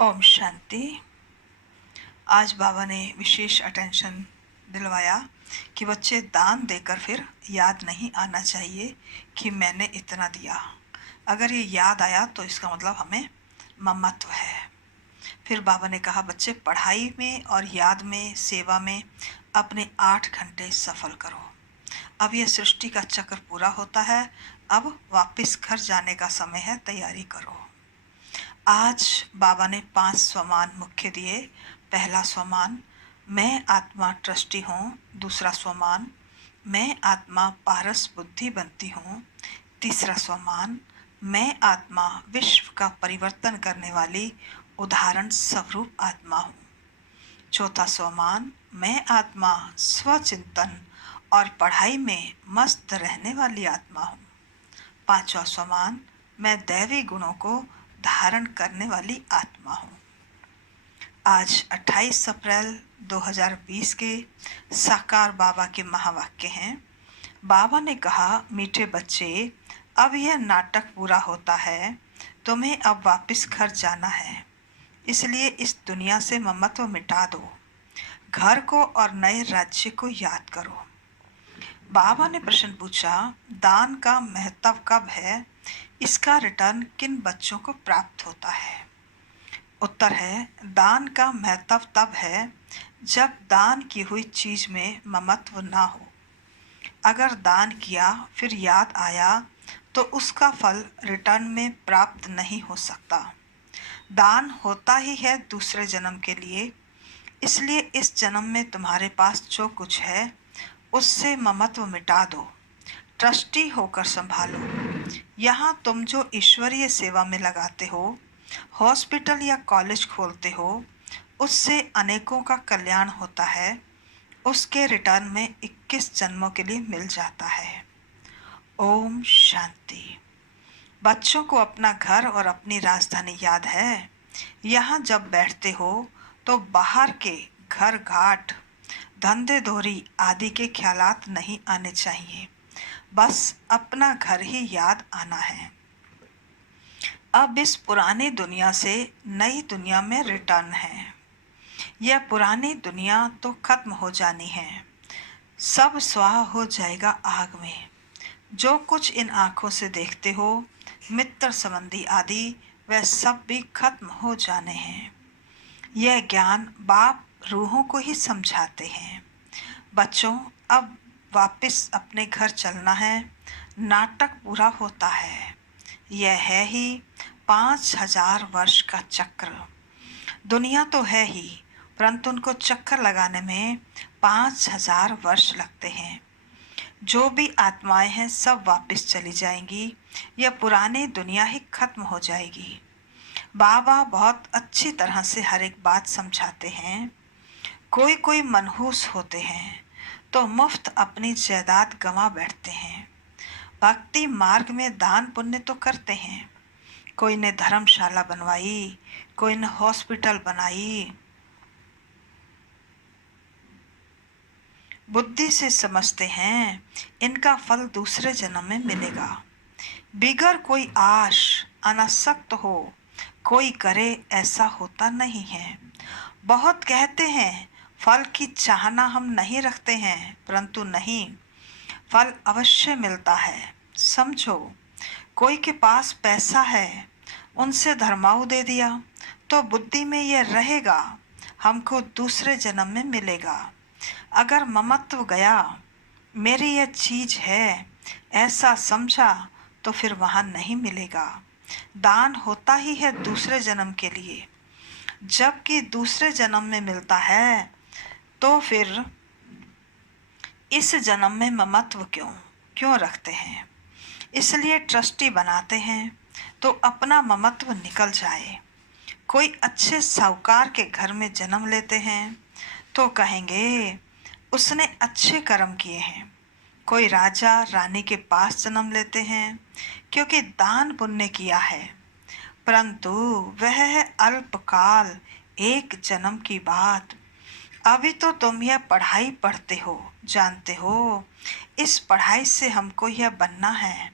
ओम शांति। आज बाबा ने विशेष अटेंशन दिलवाया कि बच्चे दान देकर फिर याद नहीं आना चाहिए कि मैंने इतना दिया। अगर ये याद आया तो इसका मतलब हमें ममत्व है। फिर बाबा ने कहा बच्चे पढ़ाई में और याद में सेवा में अपने 8 घंटे सफल करो। अब यह सृष्टि का चक्र पूरा होता है। अब वापस घर जाने का समय है, तैयारी करो। आज बाबा ने 5 स्वमान मुख्य दिए। पहला स्वमान, मैं आत्मा ट्रस्टी हूँ। दूसरा स्वमान, मैं आत्मा पारस बुद्धि बनती हूँ। तीसरा स्वमान, मैं आत्मा विश्व का परिवर्तन करने वाली उदाहरण स्वरूप आत्मा हूँ। चौथा स्वमान, मैं आत्मा स्वचिंतन और पढ़ाई में मस्त रहने वाली आत्मा हूँ। पांचवा स्वमान, मैं दैवी गुणों को धारण करने वाली आत्मा हूँ। आज 28 अप्रैल 2020 के साकार बाबा के महावाक्य हैं। बाबा ने कहा, मीठे बच्चे, अब यह नाटक पूरा होता है। तुम्हें अब वापस घर जाना है, इसलिए इस दुनिया से ममत्व मिटा दो। घर को और नए राज्य को याद करो। बाबा ने प्रश्न पूछा, दान का महत्व कब है? इसका रिटर्न किन बच्चों को प्राप्त होता है? उत्तर है, दान का महत्व तब है जब दान की हुई चीज में ममत्व ना हो। अगर दान किया फिर याद आया तो उसका फल रिटर्न में प्राप्त नहीं हो सकता। दान होता ही है दूसरे जन्म के लिए, इसलिए इस जन्म में तुम्हारे पास जो कुछ है उससे ममत्व मिटा दो। ट्रस्टी होकर संभालो। यहाँ तुम जो ईश्वरीय सेवा में लगाते हो, हॉस्पिटल या कॉलेज खोलते हो, उससे अनेकों का कल्याण होता है। उसके रिटर्न में 21 जन्मों के लिए मिल जाता है। ओम शांति। बच्चों को अपना घर और अपनी राजधानी याद है। यहाँ जब बैठते हो तो बाहर के घर घाट, धंधे दोहरी आदि के ख्यालात नहीं आने चाहिए। बस अपना घर ही याद आना है। अब इस पुरानी दुनिया से नई दुनिया में रिटर्न है। यह पुरानी दुनिया तो खत्म हो जानी है। सब स्वाहा हो जाएगा आग में। जो कुछ इन आँखों से देखते हो, मित्र संबंधी आदि, वह सब भी खत्म हो जाने हैं। यह ज्ञान बाप रूहों को ही समझाते हैं। बच्चों, अब वापस अपने घर चलना है। नाटक पूरा होता है। यह है ही 5000 वर्ष का चक्र। दुनिया तो है ही, परंतु उनको चक्कर लगाने में 5000 वर्ष लगते हैं। जो भी आत्माएं हैं सब वापस चली जाएंगी। यह पुरानी दुनिया ही खत्म हो जाएगी। बाबा बहुत अच्छी तरह से हर एक बात समझाते हैं। कोई कोई मनहूस होते हैं तो मुफ्त अपनी जायदाद गंवा बैठते हैं। भक्ति मार्ग में दान पुण्य तो करते हैं। कोई ने धर्मशाला बनवाई, कोई ने हॉस्पिटल बनाई। बुद्धि से समझते हैं इनका फल दूसरे जन्म में मिलेगा। बिगर कोई आश अनासक्त हो कोई करे, ऐसा होता नहीं है। बहुत कहते हैं फल की चाहना हम नहीं रखते हैं, परंतु नहीं, फल अवश्य मिलता है। समझो, कोई के पास पैसा है, उनसे धर्माऊ दे दिया तो बुद्धि में यह रहेगा हमको दूसरे जन्म में मिलेगा। अगर ममत्व गया, मेरी यह चीज है, ऐसा समझा, तो फिर वहां नहीं मिलेगा। दान होता ही है दूसरे जन्म के लिए। जबकि दूसरे जन्म में मिलता है तो फिर इस जन्म में ममत्व क्यों रखते हैं? इसलिए ट्रस्टी बनाते हैं तो अपना ममत्व निकल जाए। कोई अच्छे साहूकार के घर में जन्म लेते हैं तो कहेंगे उसने अच्छे कर्म किए हैं। कोई राजा रानी के पास जन्म लेते हैं क्योंकि दान पुण्य किया है, परंतु वह है अल्पकाल, एक जन्म की बात। अभी तो तुम यह पढ़ाई पढ़ते हो, जानते हो इस पढ़ाई से हमको यह बनना है,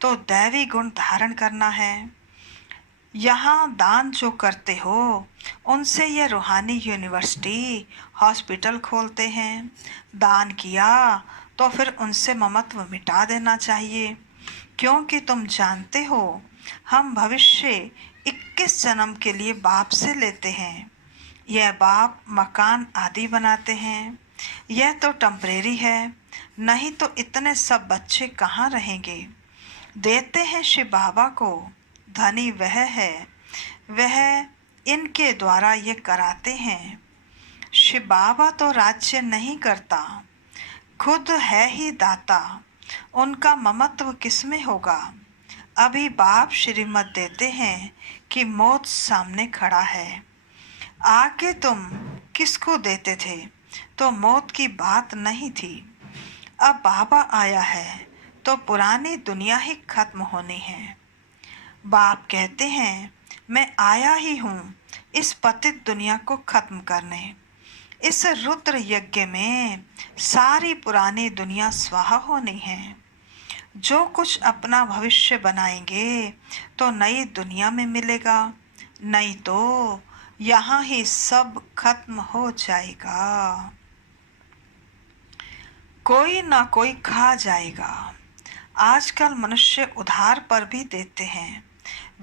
तो दैवी गुण धारण करना है। यहाँ दान जो करते हो उनसे ये रूहानी यूनिवर्सिटी हॉस्पिटल खोलते हैं। दान किया तो फिर उनसे ममत्व मिटा देना चाहिए, क्योंकि तुम जानते हो हम भविष्य 21 जन्म के लिए बाप से लेते हैं। यह बाप मकान आदि बनाते हैं। यह तो टेम्परेरी है, नहीं तो इतने सब बच्चे कहाँ रहेंगे। देते हैं शिव बाबा को, धनी वह है, वह इनके द्वारा ये कराते हैं। शिव बाबा तो राज्य नहीं करता, खुद है ही दाता, उनका ममत्व किसमें होगा। अभी बाप श्रीमत देते हैं कि मौत सामने खड़ा है। आगे तुम किसको देते थे तो मौत की बात नहीं थी। अब बाबा आया है तो पुरानी दुनिया ही खत्म होनी है। बाप कहते हैं मैं आया ही हूँ इस पतित दुनिया को खत्म करने। इस रुद्र यज्ञ में सारी पुरानी दुनिया स्वाहा होनी है। जो कुछ अपना भविष्य बनाएंगे तो नई दुनिया में मिलेगा, नहीं तो यहाँ ही सब खत्म हो जाएगा। कोई ना कोई खा जाएगा। आजकल मनुष्य उधार पर भी देते हैं।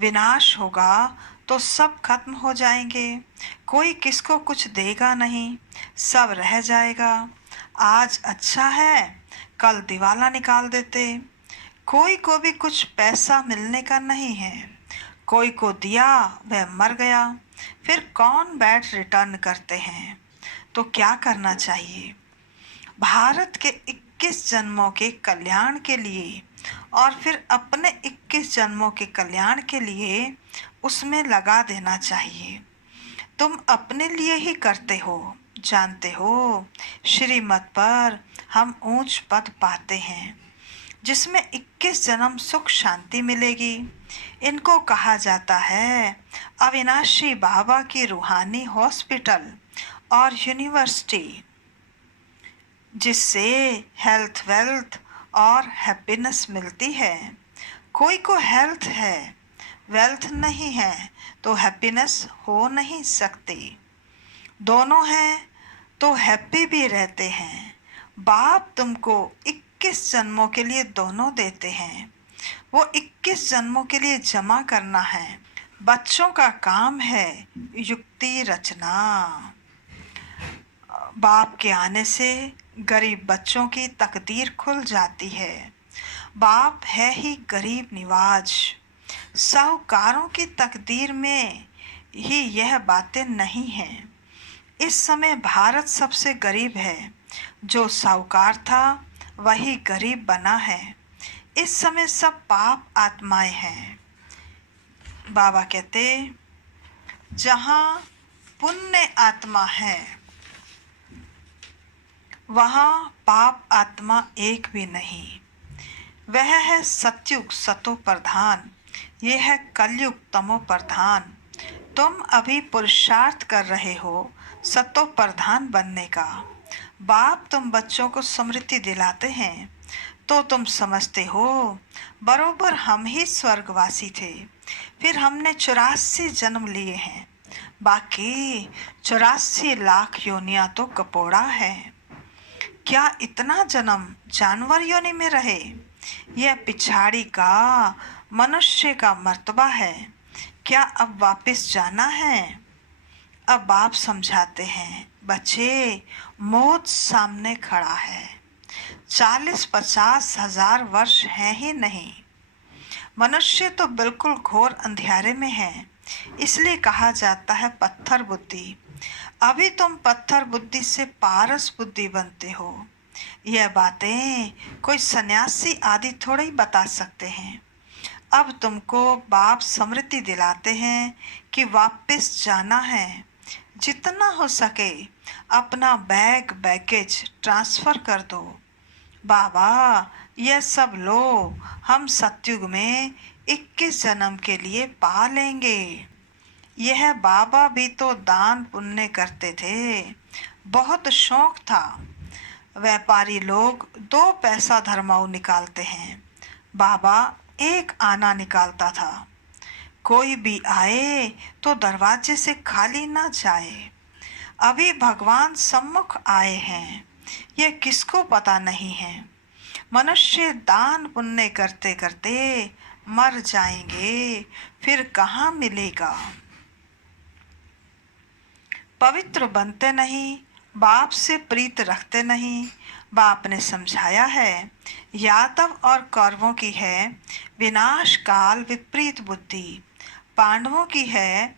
विनाश होगा तो सब खत्म हो जाएंगे, कोई किसको कुछ देगा नहीं, सब रह जाएगा। आज अच्छा है, कल दिवाला निकाल देते। कोई को भी कुछ पैसा मिलने का नहीं है। कोई को दिया वह मर गया, फिर कौन बैठ रिटर्न करते हैं। तो क्या करना चाहिए। भारत के 21 जन्मों के कल्याण के लिए और फिर अपने 21 जन्मों के कल्याण के लिए उसमें लगा देना चाहिए। तुम अपने लिए ही करते हो, जानते हो। श्रीमत पर हम ऊंच पद पाते हैं जिसमें 21 जन्म सुख शांति मिलेगी। इनको कहा जाता है अविनाशी बाबा की रूहानी हॉस्पिटल और यूनिवर्सिटी, जिससे हेल्थ, वेल्थ और हैप्पीनेस मिलती है। कोई को हेल्थ है, वेल्थ नहीं है तो हैप्पीनेस हो नहीं सकती। दोनों हैं तो हैप्पी भी रहते हैं। बाप तुमको 21 जन्मों के लिए दोनों देते हैं। वो 21 जन्मों के लिए जमा करना है। बच्चों का काम है युक्ति रचना। बाप के आने से गरीब बच्चों की तकदीर खुल जाती है। बाप है ही गरीब निवाज। साहूकारों की तकदीर में ही यह बातें नहीं हैं। इस समय भारत सबसे गरीब है। जो साहूकार था वही गरीब बना है। इस समय सब पाप आत्माएं हैं। बाबा कहते जहाँ पुण्य आत्मा है वहाँ पाप आत्मा एक भी नहीं। वह है सतयुग सतो प्रधान, ये है कलयुग तमो प्रधान। तुम अभी पुरुषार्थ कर रहे हो सतो प्रधान बनने का। बाप तुम बच्चों को स्मृति दिलाते हैं तो तुम समझते हो बरोबर हम ही स्वर्गवासी थे, फिर हमने 84 जन्म लिए हैं, बाकी 84 लाख योनियां तो कपोड़ा है। क्या इतना जन्म जानवर योनि में रहे। यह पिछाड़ी का मनुष्य का मर्तबा है। क्या अब वापस जाना है। अब बाप समझाते हैं बच्चे, मौत सामने खड़ा है। 40-50 हजार वर्ष है ही नहीं। मनुष्य तो बिल्कुल घोर अंधेरे में है, इसलिए कहा जाता है पत्थर बुद्धि। अभी तुम पत्थर बुद्धि से पारस बुद्धि बनते हो। यह बातें कोई सन्यासी आदि थोड़े ही बता सकते हैं। अब तुमको बाप स्मृति दिलाते हैं कि वापस जाना है। जितना हो सके अपना बैगेज ट्रांसफ़र कर दो। बाबा यह सब लो, हम सतयुग में 21 जन्म के लिए पा लेंगे। यह बाबा भी तो दान पुण्य करते थे, बहुत शौक था। व्यापारी लोग 2 पैसा धर्माऊ निकालते हैं, बाबा 1 आना निकालता था। कोई भी आए तो दरवाजे से खाली ना जाए। अभी भगवान सम्मुख आए हैं, ये किसको पता नहीं है। मनुष्य दान पुण्य करते करते मर जाएंगे, फिर कहाँ मिलेगा। पवित्र बनते नहीं, बाप से प्रीत रखते नहीं। बाप ने समझाया है, यादव और कौरवों की है विनाश काल विपरीत बुद्धि, पांडवों की है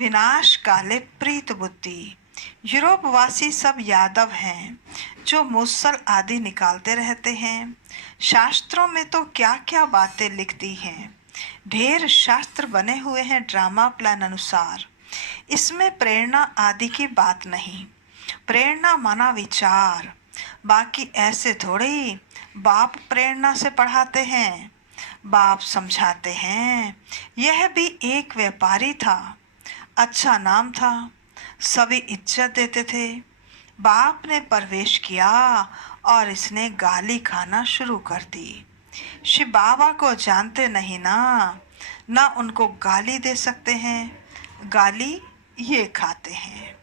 विनाश काले प्रीत बुद्धि। यूरोपवासी सब यादव हैं जो मूसल आदि निकालते रहते हैं। शास्त्रों में तो क्या क्या बातें लिख दी हैं। ढेर शास्त्र बने हुए हैं ड्रामा प्लान अनुसार। इसमें प्रेरणा आदि की बात नहीं। प्रेरणा माना विचार। बाकी ऐसे थोड़ी बाप प्रेरणा से पढ़ाते हैं। बाप समझाते हैं, यह भी एक व्यापारी था, अच्छा नाम था, सभी इज्जत देते थे। बाप ने प्रवेश किया और इसने गाली खाना शुरू कर दी। शिव बाबा को जानते नहीं ना उनको गाली दे सकते हैं, गाली ये खाते हैं।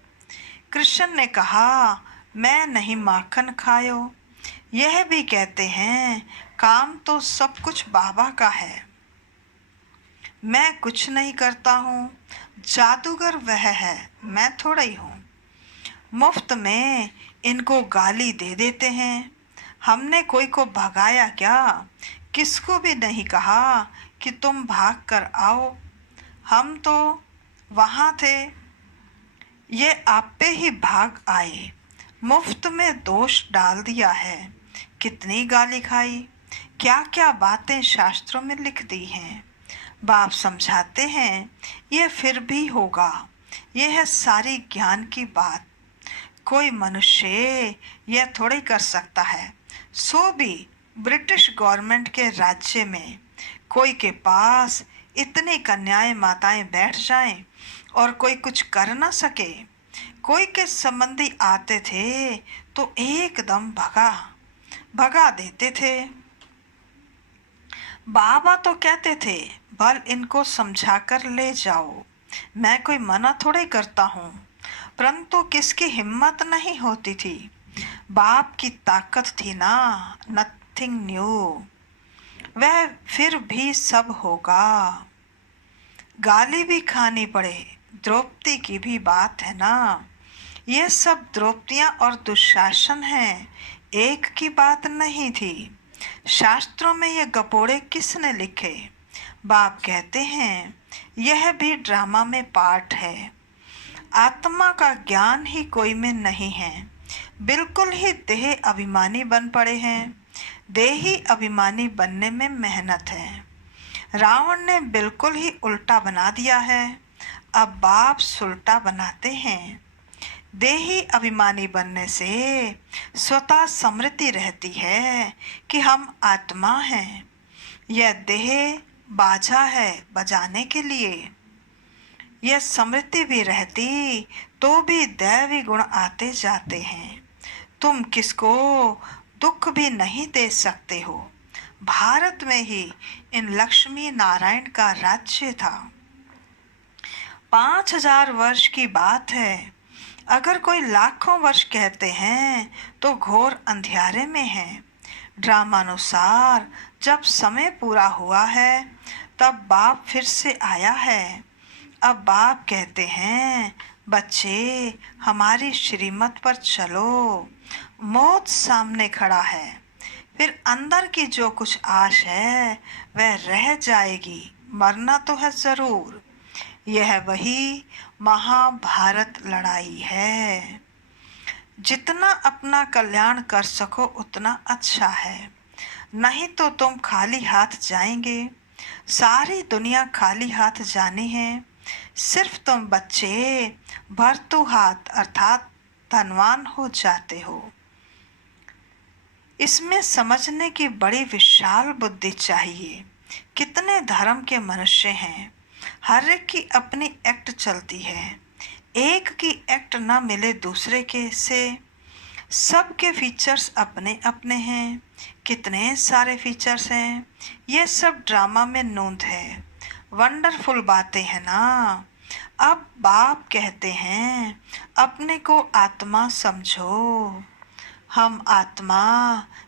कृष्ण ने कहा, मैं नहीं माखन खायो। यह भी कहते हैं, काम तो सब कुछ बाबा का है, मैं कुछ नहीं करता हूँ, जादूगर वह है, मैं थोड़ा ही हूँ। मुफ्त में इनको गाली दे देते हैं। हमने कोई को भगाया क्या? किसको भी नहीं कहा कि तुम भाग कर आओ। हम तो वहाँ थे, ये आप पे ही भाग आए। मुफ्त में दोष डाल दिया है। कितनी गाली खाई, क्या क्या बातें शास्त्रों में लिख दी हैं। बाप समझाते हैं, ये फिर भी होगा। यह है सारी ज्ञान की बात। कोई मनुष्य यह थोड़ी कर सकता है, सो भी ब्रिटिश गवर्नमेंट के राज्य में कोई के पास इतनी कन्याएं माताएं बैठ जाएं और कोई कुछ कर ना सके। कोई के संबंधी आते थे तो एकदम भगा देते थे। बाबा तो कहते थे, बल इनको समझा कर ले जाओ। मैं कोई मना थोड़े करता हूँ, परंतु किसकी हिम्मत नहीं होती थी। बाप की ताकत थी ना, नथिंग न्यू। वह फिर भी सब होगा। गाली भी खानी पड़े, द्रौपदी की भी बात है ना। ये सब द्रौपदियाँ और दुशासन हैं, एक की बात नहीं थी। शास्त्रों में ये गपोड़े किसने लिखे? बाप कहते हैं, यह भी ड्रामा में पार्ट है। आत्मा का ज्ञान ही कोई में नहीं है। बिल्कुल ही देह अभिमानी बन पड़े हैं। देही अभिमानी बनने में मेहनत है। रावण ने बिल्कुल ही उल्टा बना दिया है। अब बाप सुलटा बनाते हैं। देही अभिमानी बनने से स्वतः स्मृति रहती है कि हम आत्मा हैं। यह देह बाजा है बजाने के लिए। यह स्मृति भी रहती तो भी दैवी गुण आते जाते हैं। तुम किसको दुख भी नहीं दे सकते हो। भारत में ही इन लक्ष्मी नारायण का राज्य था। 5000 वर्ष की बात है। अगर कोई लाखों वर्ष कहते हैं तो घोर अंधियारे में है। ड्रामानुसार जब समय पूरा हुआ है तब बाप फिर से आया है। अब बाप कहते हैं, बच्चे हमारी श्रीमत पर चलो। मौत सामने खड़ा है, फिर अंदर की जो कुछ आश है वह रह जाएगी। मरना तो है जरूर। यह वही महाभारत लड़ाई है। जितना अपना कल्याण कर सको उतना अच्छा है, नहीं तो तुम खाली हाथ जाएंगे। सारी दुनिया खाली हाथ जानी है। सिर्फ तुम बच्चे भरतू हाथ अर्थात धनवान हो जाते हो। इसमें समझने की बड़ी विशाल बुद्धि चाहिए। कितने धर्म के मनुष्य हैं, हर एक की अपनी एक्ट चलती है। एक की एक्ट ना मिले दूसरे के से। सबके फीचर्स अपने अपने हैं। कितने सारे फीचर्स हैं, ये सब ड्रामा में नोंद है। वंडरफुल बातें हैं ना। अब बाप कहते हैं अपने को आत्मा समझो। हम आत्मा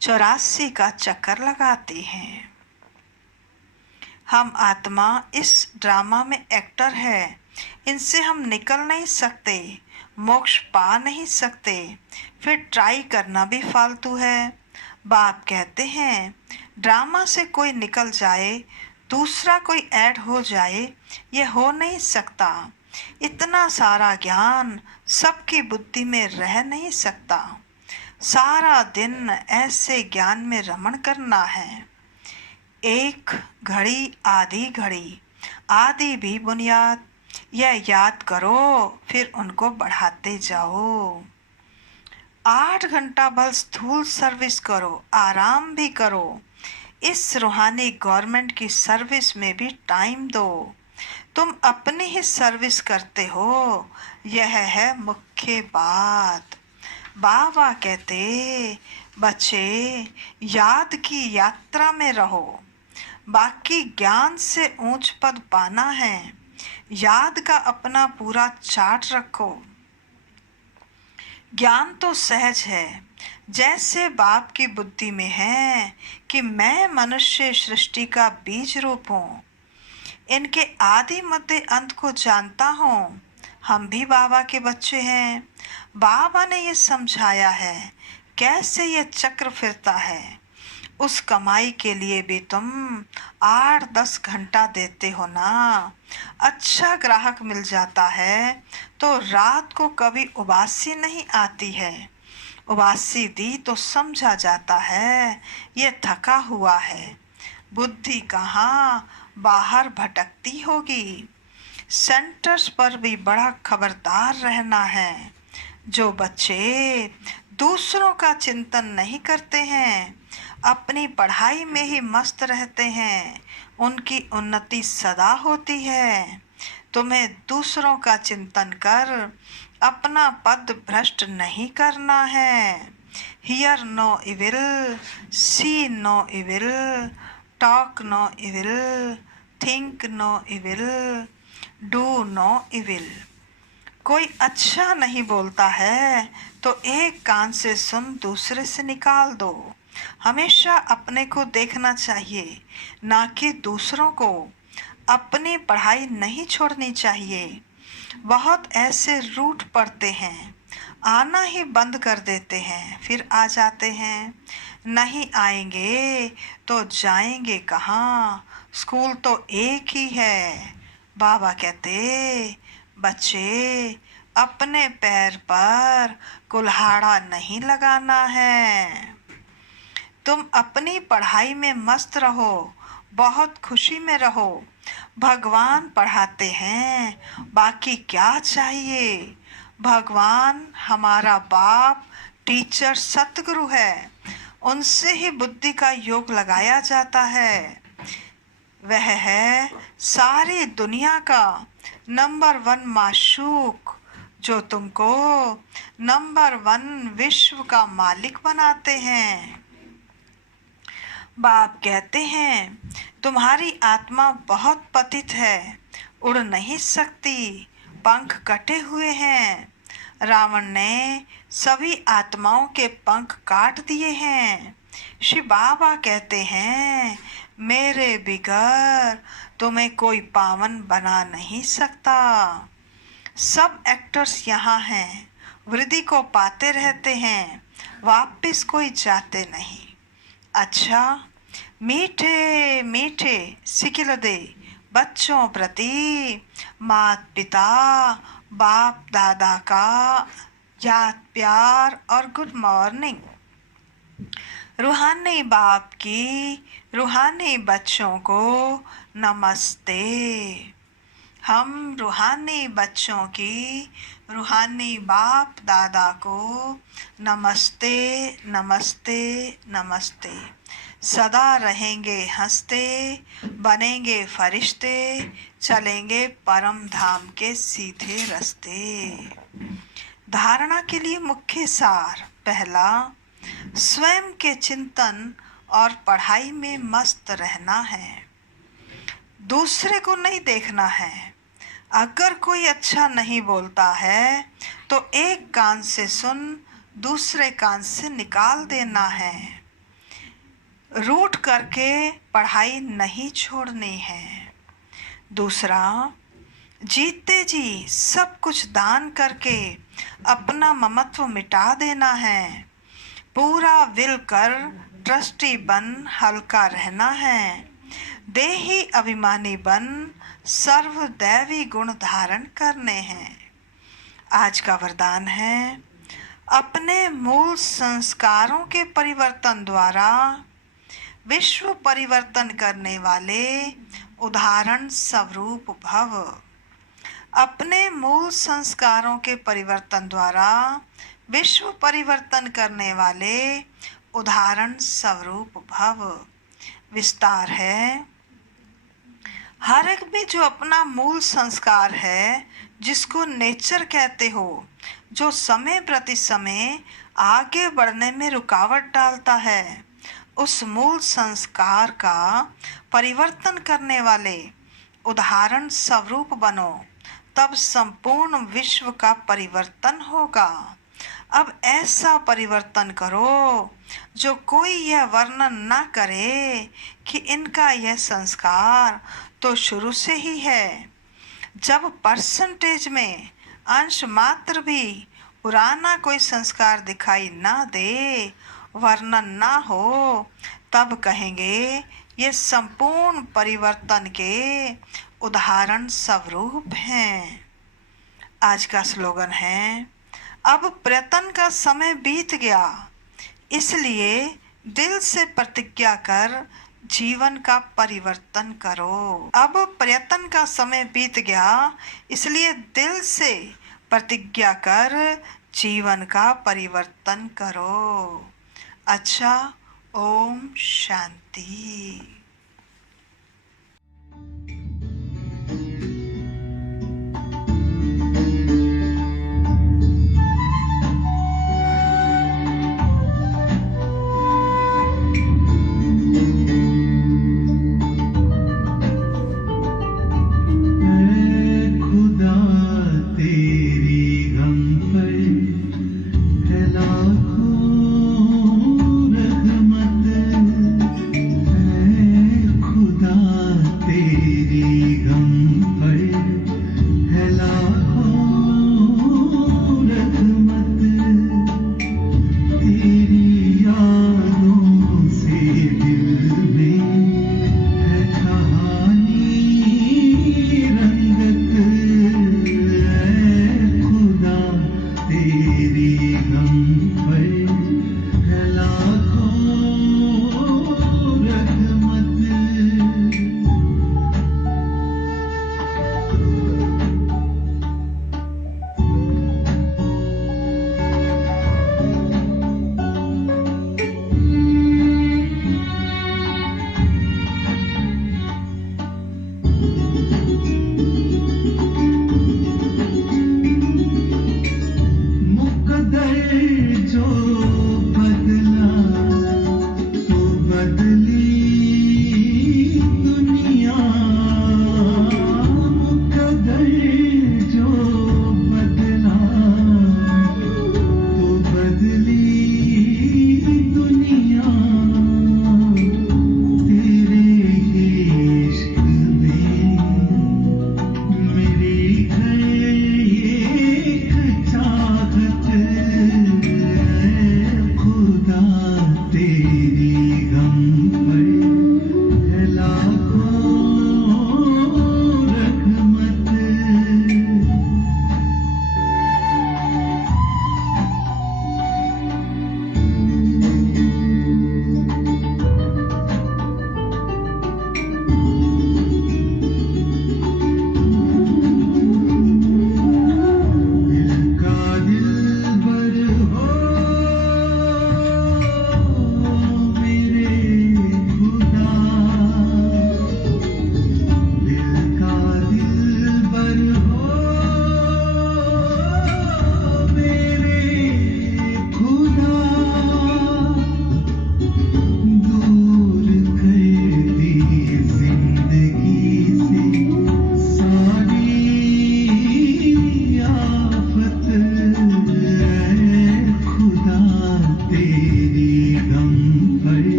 84 का चक्कर लगाते हैं। हम आत्मा इस ड्रामा में एक्टर है। इनसे हम निकल नहीं सकते, मोक्ष पा नहीं सकते, फिर ट्राई करना भी फालतू है। बाप कहते हैं ड्रामा से कोई निकल जाए, दूसरा कोई ऐड हो जाए, ये हो नहीं सकता। इतना सारा ज्ञान सबकी बुद्धि में रह नहीं सकता। सारा दिन ऐसे ज्ञान में रमण करना है। एक घड़ी आधी घड़ी, आधी भी बुनियाद, यह याद करो, फिर उनको बढ़ाते जाओ। 8 घंटा बस स्थूल सर्विस करो, आराम भी करो। इस रूहानी गवर्नमेंट की सर्विस में भी टाइम दो। तुम अपनी ही सर्विस करते हो, यह है मुख्य बात। बाबा कहते बच्चे याद की यात्रा में रहो, बाकी ज्ञान से ऊंच पद पाना है। याद का अपना पूरा चार्ट रखो। ज्ञान तो सहज है, जैसे बाप की बुद्धि में है कि मैं मनुष्य सृष्टि का बीज रूप हूँ। इनके आदि मध्य अंत को जानता हूँ। हम भी बाबा के बच्चे हैं। बाबा ने ये समझाया है कैसे ये चक्र फिरता है। उस कमाई के लिए भी तुम 8-10 घंटा देते हो ना। अच्छा ग्राहक मिल जाता है तो रात को कभी उबासी नहीं आती है। उबासी दी तो समझा जाता है ये थका हुआ है। बुद्धि कहाँ बाहर भटकती होगी। सेंटर्स पर भी बड़ा खबरदार रहना है। जो बच्चे दूसरों का चिंतन नहीं करते हैं, अपनी पढ़ाई में ही मस्त रहते हैं, उनकी उन्नति सदा होती है। तुम्हें दूसरों का चिंतन कर अपना पद भ्रष्ट नहीं करना है। Hear no evil, see no evil, talk no evil, think no evil, do no evil. कोई अच्छा नहीं बोलता है तो एक कान से सुन दूसरे से निकाल दो। हमेशा अपने को देखना चाहिए, ना कि दूसरों को। अपनी पढ़ाई नहीं छोड़नी चाहिए। बहुत ऐसे रूठ पड़ते हैं, आना ही बंद कर देते हैं, फिर आ जाते हैं। नहीं आएंगे तो जाएंगे कहाँ? स्कूल तो एक ही है। बाबा कहते बच्चे अपने पैर पर कुल्हाड़ा नहीं लगाना है। तुम अपनी पढ़ाई में मस्त रहो, बहुत खुशी में रहो। भगवान पढ़ाते हैं, बाकी क्या चाहिए। भगवान हमारा बाप, टीचर, सतगुरु है। उनसे ही बुद्धि का योग लगाया जाता है। वह है सारी दुनिया का नंबर 1 माशूक, जो तुमको नंबर 1 विश्व का मालिक बनाते हैं। बाप कहते हैं तुम्हारी आत्मा बहुत पतित है, उड़ नहीं सकती, पंख कटे हुए हैं। रावण ने सभी आत्माओं के पंख काट दिए हैं। श्री बाबा कहते हैं मेरे बिगर तुम्हें कोई पावन बना नहीं सकता। सब एक्टर्स यहाँ हैं, वृद्धि को पाते रहते हैं, वापस कोई जाते नहीं। अच्छा, मीठे मीठे सिकिलदे बच्चों प्रति माता पिता बाप दादा का याद प्यार और गुड मॉर्निंग। रूहानी बाप की रूहानी बच्चों को नमस्ते। हम रूहानी बच्चों की रूहानी बाप दादा को नमस्ते नमस्ते नमस्ते। सदा रहेंगे हंसते, बनेंगे फरिश्ते, चलेंगे परम धाम के सीधे रास्ते। धारणा के लिए मुख्य सार। पहला, स्वयं के चिंतन और पढ़ाई में मस्त रहना है। दूसरे को नहीं देखना है। अगर कोई अच्छा नहीं बोलता है तो एक कान से सुन, दूसरे कान से निकाल देना है। रूठ करके पढ़ाई नहीं छोड़नी है। दूसरा, जीते जी सब कुछ दान करके अपना ममत्व मिटा देना है। पूरा विल कर ट्रस्टी बन हल्का रहना है। देही अभिमानी बन सर्वदैवी गुण धारण करने हैं। आज का वरदान है, अपने मूल संस्कारों के परिवर्तन द्वारा विश्व परिवर्तन करने वाले उदाहरण स्वरूप भव। अपने मूल संस्कारों के परिवर्तन द्वारा विश्व परिवर्तन करने वाले उदाहरण स्वरूप भव। विस्तार है, हर एक में जो अपना मूल संस्कार है, जिसको नेचर कहते हो, जो समय प्रति समय आगे बढ़ने में रुकावट डालता है, उस मूल संस्कार का परिवर्तन करने वाले उदाहरण स्वरूप बनो, तब संपूर्ण विश्व का परिवर्तन होगा। अब ऐसा परिवर्तन करो जो कोई यह वर्णन ना करे कि इनका यह संस्कार तो शुरू से ही है। जब परसेंटेज में अंश मात्र भी पुराना कोई संस्कार दिखाई ना दे, वर्णन ना हो, तब कहेंगे ये संपूर्ण परिवर्तन के उदाहरण स्वरूप हैं। आज का स्लोगन है, अब प्रयत्न का समय बीत गया, इसलिए दिल से प्रतिज्ञा कर जीवन का परिवर्तन करो। अब प्रयत्न का समय बीत गया, इसलिए दिल से प्रतिज्ञा कर जीवन का परिवर्तन करो। अच्छा, ओम शांति।